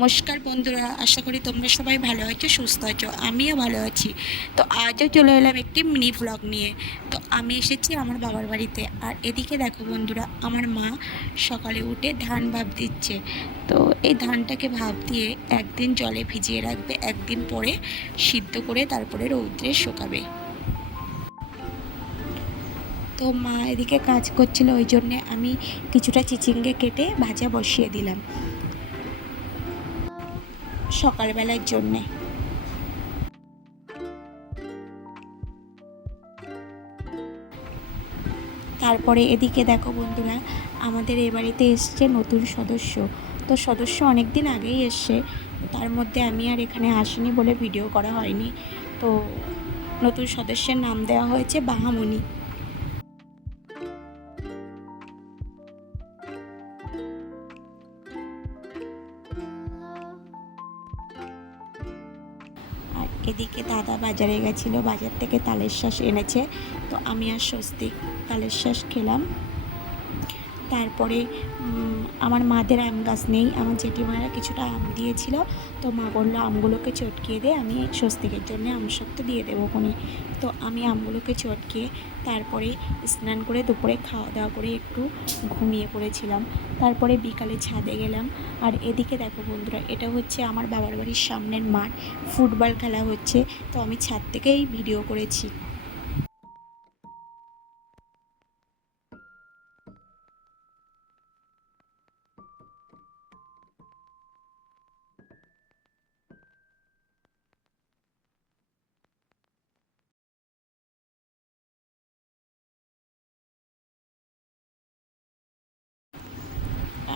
নমস্কার বন্ধুরা, আশা করি তোমরা সবাই ভালো আছো, সুস্থ আছো। আমিও ভালো আছি। তো আজও চলে এলাম একটি মিনি ভ্লগ নিয়ে। তো আমি এসেছি আমার বাবার বাড়িতে। আর এদিকে দেখো বন্ধুরা, আমার মা সকালে উঠে ধান ভাপ দিচ্ছে। তো এই ধানটাকে ভাপ দিয়ে একদিন জলে ভিজিয়ে রাখবে, একদিন পরে সিদ্ধ করে তারপরে রৌদ্রে শুকাবে। তো মা এদিকে কাজ করছিল, ওই জন্যে আমি কিছুটা চিচিঙ্গে কেটে ভাজা বসিয়ে দিলাম সকালবেলার জন্যে। তারপরে এদিকে দেখো বন্ধুরা, আমাদের এ বাড়িতে এসছে নতুন সদস্য। তো সদস্য অনেক দিন আগেই এসছে, তার মধ্যে আমি আর এখানে আসিনি বলে ভিডিও করা হয়নি। তো নতুন সদস্যের নাম দেওয়া হয়েছে বাহামণি। আর এদিকে দাদা বাজারে গেছিলো, বাজার থেকে তালের শাঁস এনেছে। তো আমি আর স্বস্তিক তালের শাঁস খেলাম। তারপরে আমার মাদের আম গাছ নেই, আমার জেঠিমারা কিছুটা আম দিয়েছিল। তো মা বললো আমগুলোকে চটকিয়ে দে, আমি স্বস্তিকের জন্য আমসত্ব দিয়ে দেবো কোনি। তো আমি আমগুলোকে চটকিয়ে তারপরে স্নান করে দুপুরে খাওয়া দাওয়া করে একটু ঘুমিয়ে পড়েছিলাম। তারপরে বিকালে ছাদে গেলাম। আর এদিকে দেখো বন্ধুরা, এটা হচ্ছে আমার বাবার বাড়ির সামনের মাঠ, ফুটবল খেলা হচ্ছে। তো আমি ছাদ থেকেই ভিডিও করেছি।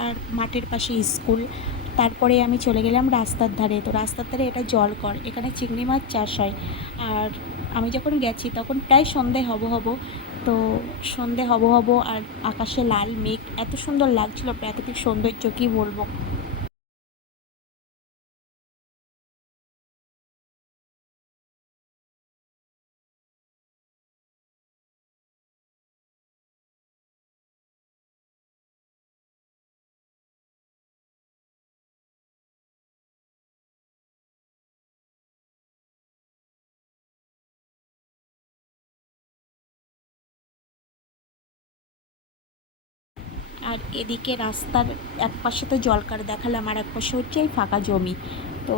আর মাঠের পাশে স্কুল। তারপরে আমি চলে গেলাম রাস্তার ধারে। তো রাস্তার ধারে এটা জলকর, এখানে চিংড়ি মাছ চাষ হয়। আর আমি যখন গেছি তখন প্রায় সন্ধে হব হব। তো সন্ধে হব হব, আর আকাশে লাল মেঘ, এত সুন্দর লাগছিল, প্রাকৃতিক সৌন্দর্য কী বলবো। আর এদিকে রাস্তার এক পাশে তো জলকার দেখালাম, আর এক পাশে হচ্ছে এই ফাঁকা জমি। তো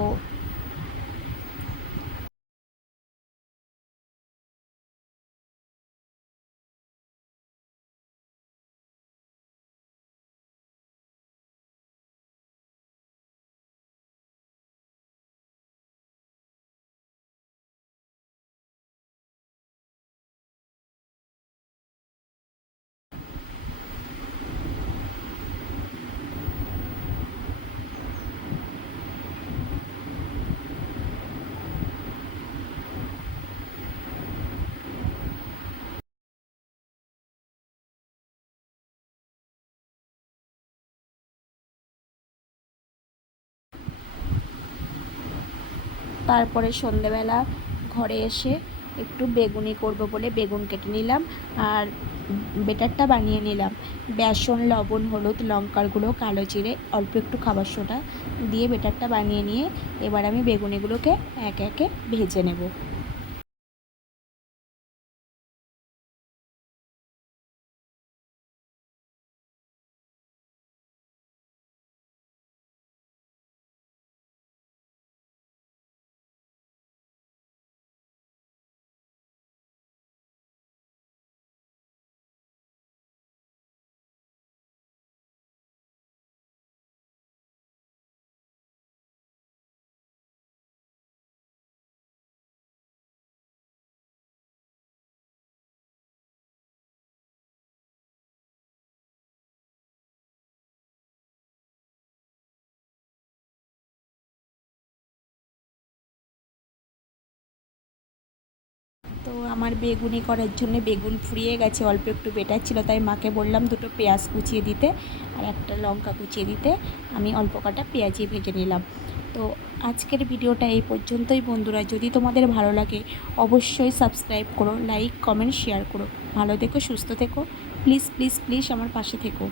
তারপরে সন্ধেবেলা ঘরে এসে একটু বেগুনি করব বলে বেগুন কেটে নিলাম। আর বেটারটা বানিয়ে নিলাম। বেসন, লবণ, হলুদ, লঙ্কার গুঁড়ো, কালো জিরে, অল্প একটু খাবার সোডা দিয়ে বেটারটা বানিয়ে নিয়ে এবার আমি বেগুনিগুলোকে একে একে ভেজে নেব। তো আমার বেগুনি করার জন্য বেগুন ফুরিয়ে গেছে, অল্প একটু বেটার ছিল, তাই মাকে বললাম দুটো পেঁয়াজ কুচিয়ে দিতে আর একটা লঙ্কা কুচিয়ে দিতে। আমি অল্প কটা পেঁয়াজই ভেজে নিলাম। তো আজকের ভিডিওটা এই পর্যন্তই বন্ধুরা। যদি তোমাদের ভালো লাগে অবশ্যই সাবস্ক্রাইব করো, লাইক, কমেন্ট, শেয়ার করো। ভালো থেকো, সুস্থ থেকো, প্লিজ প্লিজ প্লিজ আমার পাশে থেকো।